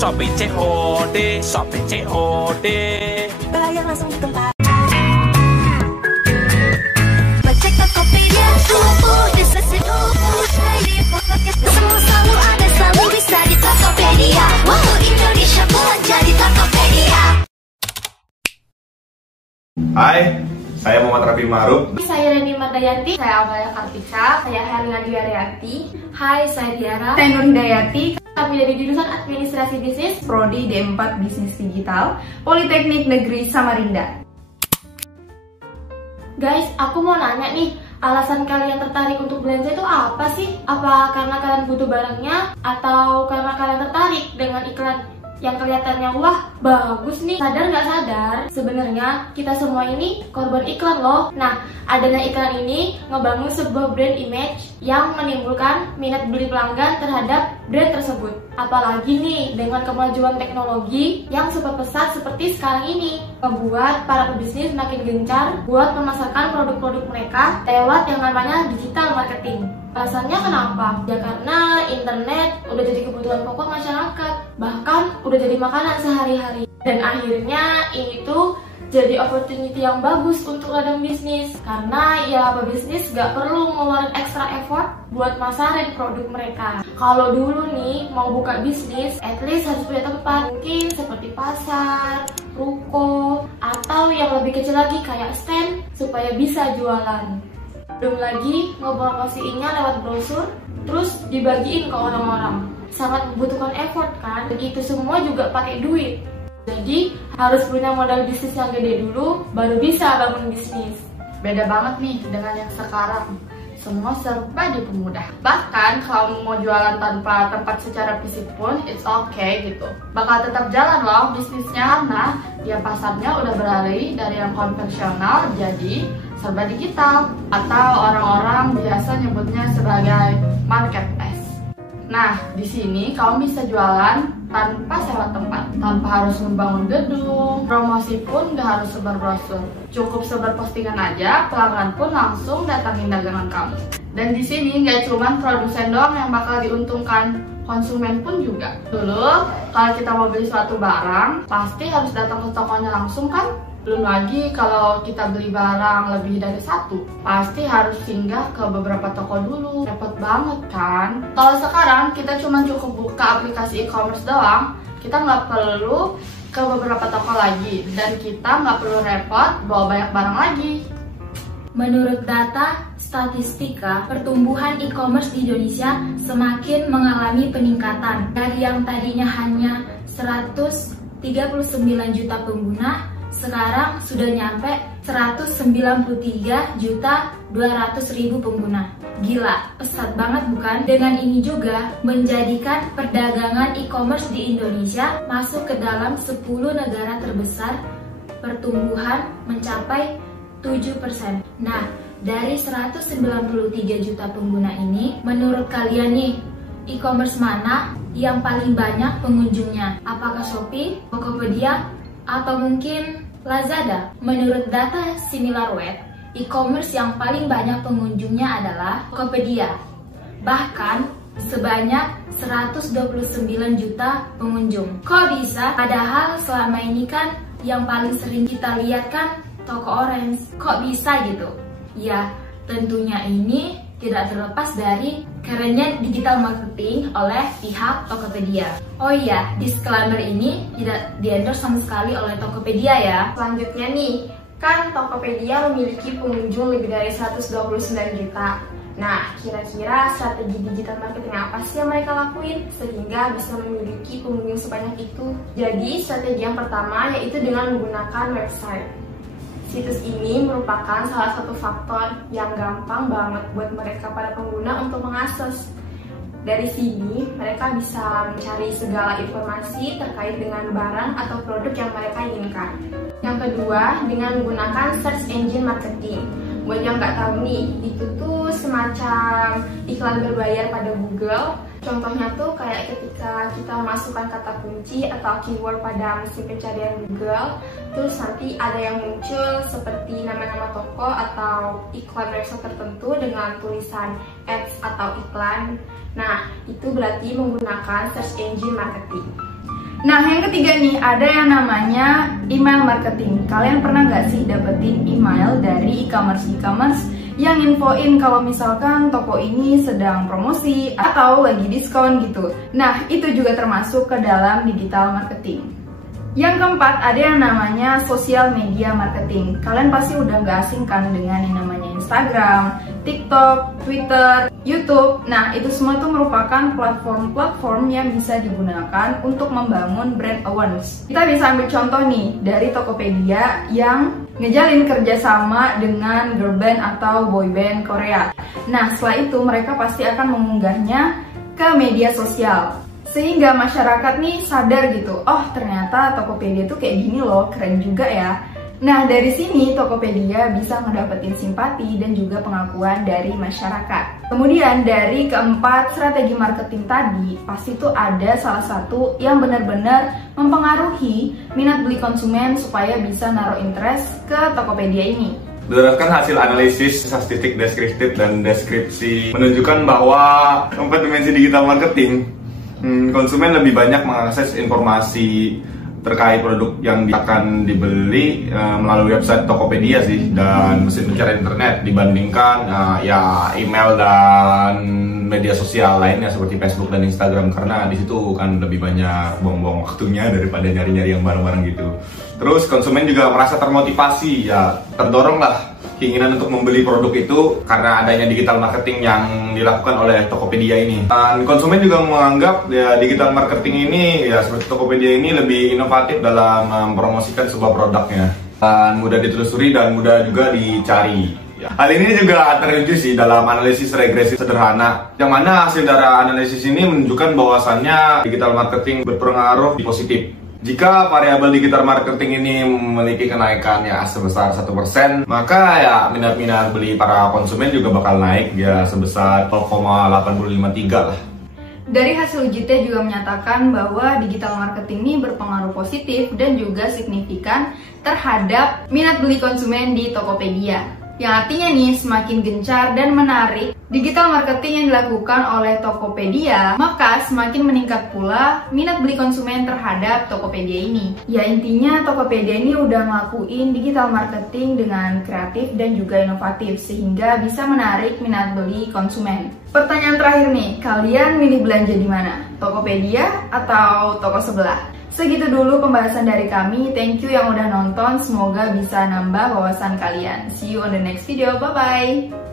shopping COD, shopping COD. Bayar langsung di tempat. Ngecek Tokopedia, desesi semua selalu ada, selalu bisa di Tokopedia. Wow, Indonesia belanja di Tokopedia. Hai, saya Muhammad Rafi Ma'ruf. Saya Reni Mardayanti. Saya Amalia Kartika. Saya Herna Dwiaryanti. Hai, saya Tiara Tenur Hidayati. Kami dari jurusan Administrasi Bisnis Prodi D4 Bisnis Digital, Politeknik Negeri Samarinda. Guys, aku mau nanya nih, alasan kalian tertarik untuk belanja itu apa sih? Apa karena kalian butuh barangnya? Atau karena kalian tertarik dengan iklan yang kelihatannya wah bagus nih? Sadar nggak sadar, sebenarnya kita semua ini korban iklan loh. Nah, adanya iklan ini ngebangun sebuah brand image yang menimbulkan minat beli pelanggan terhadap brand tersebut. Apalagi nih dengan kemajuan teknologi yang super pesat seperti sekarang ini, membuat para pebisnis makin gencar buat memasarkan produk-produk mereka lewat yang namanya digital marketing. Alasannya kenapa? Ya karena internet udah jadi kebutuhan pokok masyarakat, bahkan udah jadi makanan sehari-hari. Dan akhirnya ini tuh jadi opportunity yang bagus untuk ladang bisnis, karena ya pebisnis gak perlu ngeluarin extra effort buat masarin produk mereka. Kalau dulu nih mau buka bisnis, at least harus punya tempat, mungkin seperti pasar, ruko, atau yang lebih kecil lagi kayak stand supaya bisa jualan. Belum lagi ngepromosiinnya lewat brosur, terus dibagiin ke orang-orang. Sangat membutuhkan effort kan? Begitu semua juga pakai duit. Jadi harus punya modal bisnis yang gede dulu, baru bisa bangun bisnis. Beda banget nih dengan yang sekarang. Semua serba dipermudah. Bahkan kalau mau jualan tanpa tempat secara fisik pun it's okay gitu. Bakal tetap jalan loh bisnisnya, karena dia pasarnya udah beralih dari yang konvensional jadi serba digital, atau orang-orang biasa nyebutnya sebagai marketplace. Nah, di sini kamu bisa jualan tanpa sewa tempat, tanpa harus membangun gedung, promosi pun gak harus sebar brosur. Cukup sebar postingan aja, pelanggan pun langsung datangin dagangan kamu. Dan di sini gak cuma produsen doang yang bakal diuntungkan, konsumen pun juga. Dulu, kalau kita mau beli suatu barang, pasti harus datang ke tokonya langsung kan? Belum lagi kalau kita beli barang lebih dari satu, pasti harus singgah ke beberapa toko dulu. Repot banget kan? Kalau sekarang kita cuma cukup buka aplikasi e-commerce doang, kita nggak perlu ke beberapa toko lagi, dan kita nggak perlu repot bawa banyak barang lagi. Menurut data statistika, pertumbuhan e-commerce di Indonesia semakin mengalami peningkatan. Dari yang tadinya hanya 139 juta pengguna, sekarang sudah nyampe 193.200.000 pengguna. Gila, pesat banget bukan? Dengan ini juga menjadikan perdagangan e-commerce di Indonesia masuk ke dalam 10 negara terbesar, pertumbuhan mencapai 7%. Nah, dari 193 juta pengguna ini, menurut kalian nih, e-commerce mana yang paling banyak pengunjungnya? Apakah Shopee, Tokopedia, atau mungkin Lazada? Menurut data SimilarWeb, e-commerce yang paling banyak pengunjungnya adalah Tokopedia. Bahkan sebanyak 129 juta pengunjung. Kok bisa? Padahal selama ini kan yang paling sering kita lihat kan toko orange. Kok bisa gitu? Ya, tentunya ini tidak terlepas dari kerennya digital marketing oleh pihak Tokopedia. Oh iya, disclaimer ini tidak di-endorse sama sekali oleh Tokopedia ya. Selanjutnya nih, kan Tokopedia memiliki pengunjung lebih dari 129 juta. Nah, kira-kira strategi digital marketing apa sih yang mereka lakuin sehingga bisa memiliki pengunjung sebanyak itu? Jadi, strategi yang pertama yaitu dengan menggunakan website. Situs ini merupakan salah satu faktor yang gampang banget buat mereka para pengguna untuk mengakses. Dari sini, mereka bisa mencari segala informasi terkait dengan barang atau produk yang mereka inginkan. Yang kedua, dengan menggunakan search engine marketing. Buat yang nggak tahu nih, itu tuh semacam iklan berbayar pada Google. Contohnya tuh kayak ketika kita masukkan kata kunci atau keyword pada mesin pencarian Google, terus nanti ada yang muncul seperti nama-nama toko atau iklan website tertentu dengan tulisan ads atau iklan. Nah, itu berarti menggunakan search engine marketing. Nah, yang ketiga nih, ada yang namanya email marketing. Kalian pernah nggak sih dapetin email dari e-commerce yang infoin kalau misalkan toko ini sedang promosi atau lagi diskon gitu? Nah, itu juga termasuk ke dalam digital marketing. Yang keempat, ada yang namanya social media marketing. Kalian pasti udah nggak asing kan dengan yang namanya Instagram, TikTok, Twitter, YouTube. Nah, itu semua tuh merupakan platform-platform yang bisa digunakan untuk membangun brand awareness. Kita bisa ambil contoh nih dari Tokopedia yang ngejalin kerjasama dengan girl band atau boy band Korea. Nah, setelah itu mereka pasti akan mengunggahnya ke media sosial. Sehingga masyarakat nih sadar gitu, oh ternyata Tokopedia tuh kayak gini loh, keren juga ya. Nah, dari sini Tokopedia bisa ngedapetin simpati dan juga pengakuan dari masyarakat. Kemudian dari keempat strategi marketing tadi, pasti tuh ada salah satu yang benar-benar mempengaruhi minat beli konsumen supaya bisa naruh interest ke Tokopedia ini. Berdasarkan hasil analisis statistik deskriptif dan deskripsi menunjukkan bahwa keempat dimensi digital marketing, konsumen lebih banyak mengakses informasi terkait produk yang akan dibeli melalui website Tokopedia sih dan mesin pencarian internet dibandingkan ya email dan media sosial lainnya seperti Facebook dan Instagram, karena di situ kan lebih banyak buang-buang waktunya daripada nyari-nyari yang bareng-bareng gitu. Terus konsumen juga merasa termotivasi, ya terdorong lah keinginan untuk membeli produk itu karena adanya digital marketing yang dilakukan oleh Tokopedia ini. Dan konsumen juga menganggap ya digital marketing ini ya seperti Tokopedia ini lebih inovatif dalam mempromosikan sebuah produknya dan mudah ditelusuri dan mudah juga dicari. Ya. Hal ini juga teruji sih dalam analisis regresi sederhana, yang mana hasil dari analisis ini menunjukkan bahwasannya digital marketing berpengaruh positif. Jika variabel digital marketing ini memiliki kenaikan ya sebesar 1%, maka ya minat beli para konsumen juga bakal naik ya sebesar 0,853 lah. Dari hasil uji T juga menyatakan bahwa digital marketing ini berpengaruh positif dan juga signifikan terhadap minat beli konsumen di Tokopedia. Yang artinya nih, semakin gencar dan menarik digital marketing yang dilakukan oleh Tokopedia, maka semakin meningkat pula minat beli konsumen terhadap Tokopedia ini. Ya intinya Tokopedia ini udah ngelakuin digital marketing dengan kreatif dan juga inovatif sehingga bisa menarik minat beli konsumen. Pertanyaan terakhir nih, kalian milih belanja di mana? Tokopedia atau toko sebelah? Segitu dulu pembahasan dari kami. Thank you yang udah nonton. Semoga bisa nambah wawasan kalian. See you on the next video. Bye-bye.